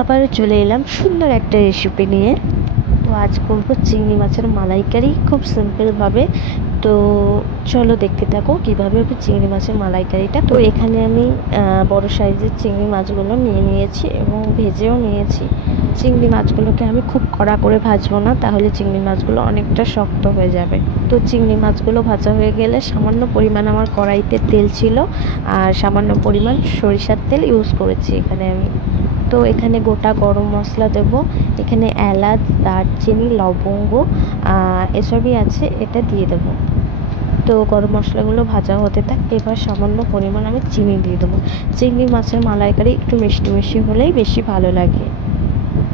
আবারও চলে এলাম সুন্দর একটা রেসিপি নিয়ে। তো আজ করব চিংড়ি মাছের মালাইকারি খুব সিম্পলভাবে। তো চলো দেখতে থাকো কীভাবে হবে চিংড়ি মাছের মালাইকারিটা। তো এখানে আমি বড় সাইজের চিংড়ি মাছগুলো নিয়ে নিয়েছি এবং ভেজেও নিয়েছি। চিংড়ি মাছগুলোকে আমি খুব কড়া করে ভাজবো না, তাহলে চিংড়ি মাছগুলো অনেকটা শক্ত হয়ে যাবে। তো চিংড়ি মাছগুলো ভাজা হয়ে গেলে সামান্য পরিমাণ আমার কড়াইতে তেল ছিল আর সামান্য পরিমাণ সরিষার তেল ইউজ করেছি এখানে আমি। তো এখানে গোটা গরম মশলা দেব, এখানে এলাচ, দারচিনি, লবঙ্গ এসবই আছে, এটা দিয়ে দেব। তো গরম মশলাগুলো ভাজা হতে থাক। এবার সামান্য পরিমাণ আমি চিনি দিয়ে দেবো। চিংড়ি মাছের মালাইকারি একটু মিষ্টি মিষ্টি হলেই বেশি ভালো লাগে।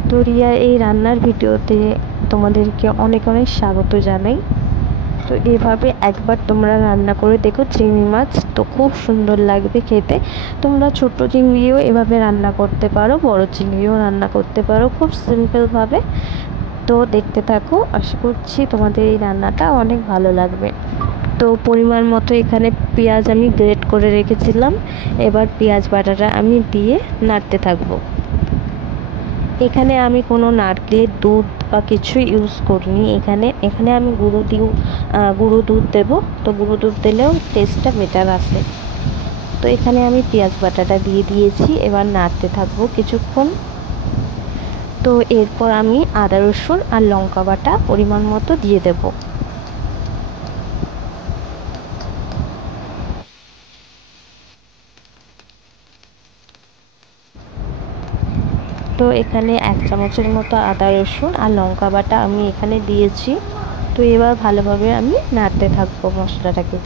তো রিয়ার এই রান্নার ভিডিওতে তোমাদেরকে অনেক অনেক স্বাগত জানাই। তো এভাবে একবার তোমরা রান্না করে দেখো চিংড়ি মাছ, তো খুব সুন্দর লাগবে খেতে। তোমরা ছোট চিংড়িও এভাবে রান্না করতে পারো, বড় চিংড়িও রান্না করতে পারো খুব সিম্পলভাবে। তো দেখতে থাকো, আশা করছি তোমাদের এই রান্নাটা অনেক ভালো লাগবে। তো পরিমাণ মতো এখানে পেঁয়াজ আমি গ্রেট করে রেখেছিলাম। এবার পেঁয়াজ বাটাটা আমি দিয়ে নাড়তে থাকবো। এখানে আমি কোনো নারকেলের দুধ বা কিছু ইউজ করিনি। এখানে আমি গুঁড়ো দুধ দেবো। তো গুঁড়ো দুধ দিলেও টেস্টটা বেটার আসে। তো এখানে আমি পেঁয়াজ বাটাটা দিয়ে দিয়েছি, এবার নাড়তে থাকবো কিছুক্ষণ। তো এরপর আমি আদা রসুন আর লঙ্কা বাটা পরিমাণ মতো দিয়ে দেবো। তো এখানে 1 চামচের মতো আদা রসুন আর লঙ্কা বাটা আমি এখানে দিয়েছি। তো এবার ভালোভাবে আমি নাড়তে থাকবো মশলাটাকে,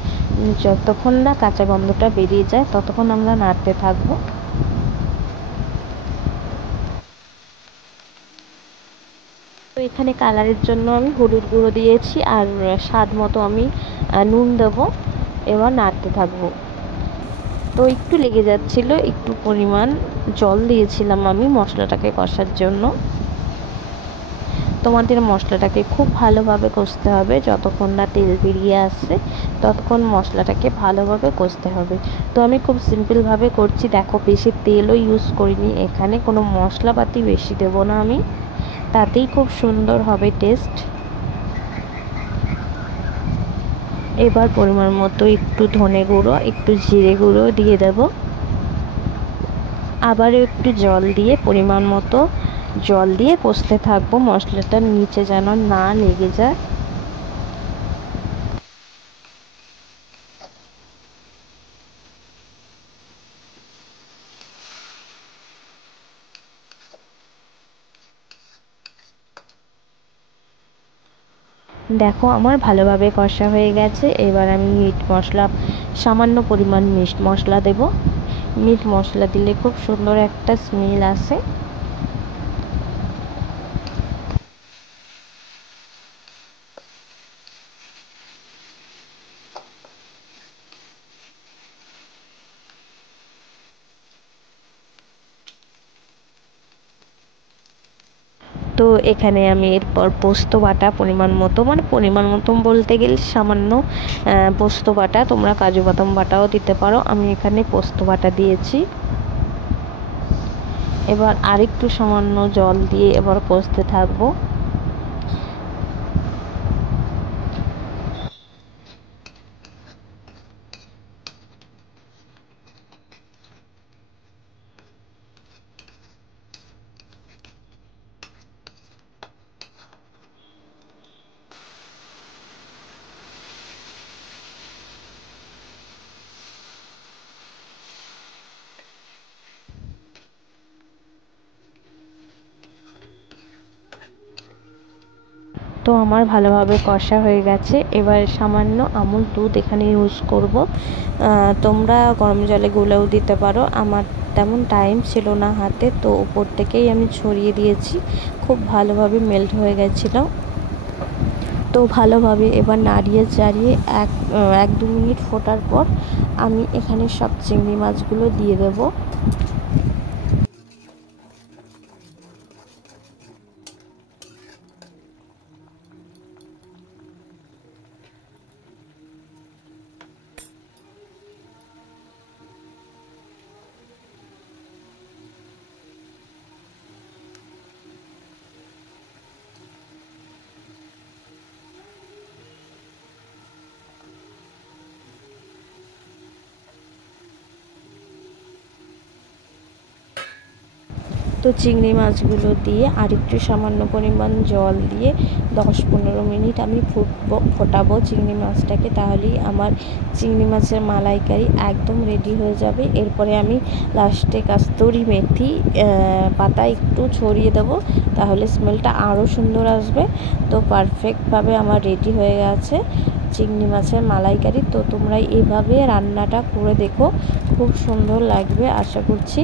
যতক্ষণ না কাঁচা গন্ধটা বেরিয়ে যায় ততক্ষণ আমরা নাড়তে থাকবো। তো এখানে কালারের জন্য আমি হলুদ গুঁড়ো দিয়েছি আর স্বাদ মতো আমি নুন দেবো। এবার নাড়তে থাকবো। তো একটু লেগে যাচ্ছিলো, একটু পরিমাণ জল দিয়েছিলাম আমি মশলাটাকে কষার জন্য। তোমাদের মশলাটাকে খুব ভালোভাবে কষতে হবে, যতক্ষণ না তেল বেরিয়ে আসছে ততক্ষণ মশলাটাকে ভালোভাবে কষতে হবে। তো আমি খুব সিম্পলভাবে করছি, দেখো বেশি তেলও ইউজ করিনি, এখানে কোনো মশলাপাতি বেশি দেবো না আমি, তাতেই খুব সুন্দর হবে টেস্ট। এবার পরিমাণ মতো একটু ধনে গুঁড়ো, একটু জিরে গুঁড়ো দিয়ে দেব। আবারও একটু জল দিয়ে পরিমাণ মতো জল দিয়ে কষতে থাকবো, মশলাটার নিচে যেন না লেগে যায়। দেখো আমার ভালোভাবে কষা হয়ে গেছে। এবার আমি সামান্য পরিমাণ মিট মশলা দেব। মিট মশলা দিলে খুব সুন্দর একটা স্মেল আসে। তো এখানে আমি এরপর পোস্ত বাটা পরিমাণ মতো, মানে পরিমাণ মতো বলতে গেলে সামান্য পোস্ত বাটা, তোমরা কাজু বাদাম বাটাও দিতে পারো, আমি এখানে পোস্ত বাটা দিয়েছি। এবার আরেকটু সামান্য জল দিয়ে এবার কষতে থাকবো। তো আমার ভালোভাবে কষা হয়ে গেছে। এবার সামান্য আমুল দুধ এখানে ইউজ করব। তোমরা গরম জলে গুলেও দিতে পারো, আমার তেমন টাইম ছিল না হাতে, তো উপর থেকেই আমি ছড়িয়ে দিয়েছি। খুব ভালোভাবে মেল্ট হয়ে গেছিলো। তো ভালোভাবে এবার নাড়িয়ে চাড়িয়ে 1-2 মিনিট ফোটার পর আমি এখানে সব চিংড়ি মাছগুলো দিয়ে দেবো। তো চিংড়ি মাছগুলো দিয়ে আরেকটু সামান্য পরিমাণ জল দিয়ে 10-15 মিনিট আমি ফোটাবো চিংড়ি মাছটাকে, তাহলেই আমার চিংড়ি মাছের মালাইকারি একদম রেডি হয়ে যাবে। এরপরে আমি লাস্টে কাস্তুরি মেথি পাতা একটু ছড়িয়ে দেবো, তাহলে স্মেলটা আরও সুন্দর আসবে। তো পারফেক্টভাবে আমার রেডি হয়ে গেছে চিংড়ি মাছের মালাইকারি। তো তোমরা এভাবে রান্নাটা করে দেখো, খুব সুন্দর লাগবে আশা করছি।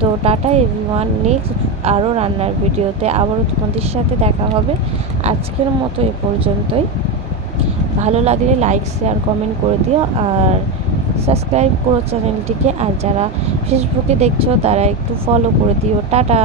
তো টাটা এভরিওয়ান, নেক্সট আরও রান্নার ভিডিওতে আবারও তোমাদের সাথে দেখা হবে। আজকের মতো এ পর্যন্তই। ভালো লাগলে লাইক শেয়ার কমেন্ট করে দিও, আর সাবস্ক্রাইব করো চ্যানেলটিকে। আর যারা ফেসবুকে দেখছো তারা একটু ফলো করে দিও। টাটা।